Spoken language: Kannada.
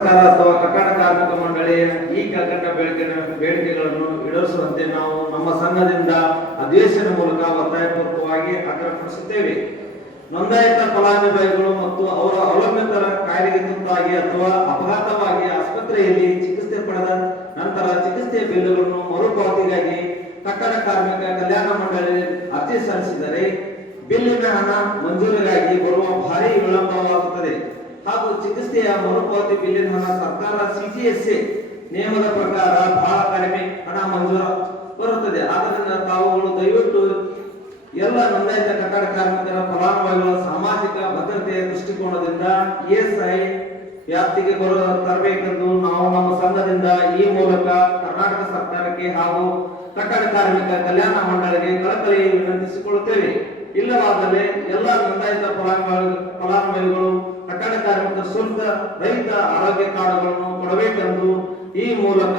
ಸರ್ಕಾರ ಅಥವಾ ಕಟ್ಟಡ ಕಾರ್ಮಿಕ ಮಂಡಳಿಯ ಈ ಕೆಳಕಂಡ ಬೇಡಿಕೆಗಳನ್ನು ಈಡೇರಿಸುವಂತೆ ನಾವು ನಮ್ಮ ಸಂಘದಿಂದ ಅಧಿವೇಶನ ಮೂಲಕ ಒತ್ತಾಯಪೂರ್ವಕವಾಗಿ ಆಗ್ರಹಪಡಿಸುತ್ತೇವೆ. ನೋಂದಾಯಿತ ಫಲಾನುಭವಿಗಳು ಮತ್ತು ಅವರ ಅವಲಂಬಿತರ ಕಾಯಿಲೆಗೆ ತುತ್ತಾಗಿ ಅಥವಾ ಅಪಘಾತವಾಗಿ ಆಸ್ಪತ್ರೆಯಲ್ಲಿ ಚಿಕಿತ್ಸೆ ಪಡೆದ ನಂತರ ಚಿಕಿತ್ಸೆಯ ಬಿಲ್ಲುಗಳನ್ನು ಮರುಪಾವತಿಗಾಗಿ ಕಟ್ಟಡ ಕಾರ್ಮಿಕ ಕಲ್ಯಾಣ ಮಂಡಳಿ ಅರ್ಜಿ ಸಲ್ಲಿಸಿದರೆ ಬಿಲ್ಲಿನ ಹಣ ಮಂಜೂರಿಗಾಗಿ ಬರುವ ಭಾರಿ ವಿಳಂಬವಾಗುತ್ತದೆ ಹಾಗೂ ಚಿಕಿತ್ಸೆಯ ಮರುಪಾವತಿ ಬಿಲ್ಲಿನ ಹಣ ಸರ್ಕಾರ ಸಿಜಿಎಸ್ಎ ನಿಯಮದ ಪ್ರಕಾರ ಬಹಳ ಕಡಿಮೆ ಹಣ ಮಂಜೂರು ಬರುತ್ತದೆ. ಆದ್ದರಿಂದ ತಾವುಗಳು ದಯವಿಟ್ಟು ಎಲ್ಲ ನೋಂದಾಯಿತ ಕಟ್ಟಡ ಕಾರ್ಮಿಕರ ಫಲಾನುಭವಿಗಳ ಸಾಮಾಜಿಕ ಭದ್ರತೆಯ ದೃಷ್ಟಿಕೋನದಿಂದ ಇಎಸ್ಐ ವ್ಯಾಪ್ತಿಗೆ ತರಬೇಕೆಂದು ನಾವು ನಮ್ಮ ಸಂಘದಿಂದ ಈ ಮೂಲಕ ಕರ್ನಾಟಕ ಸರ್ಕಾರಕ್ಕೆ ಹಾಗೂ ಕಟ್ಟಡ ಕಾರ್ಮಿಕ ಕಲ್ಯಾಣ ಮಂಡಳಿಗೆ ಕಳಕಳಿ ವಿನಂತಿಸಿಕೊಳ್ಳುತ್ತೇವೆ. ಇಲ್ಲವಾದರೆ ಎಲ್ಲ ನೋಂದಾಯಿತ ಫಲಾನುಭವಿಗಳು ಕಟ್ಟಡ ಕಾರ್ಮಿಕ ಶುಲ್ಕ ರಹಿತ ಆರೋಗ್ಯ ಕಾರ್ಡ್ಗಳನ್ನು ಕೊಡಬೇಕೆಂದು ಈ ಮೂಲಕ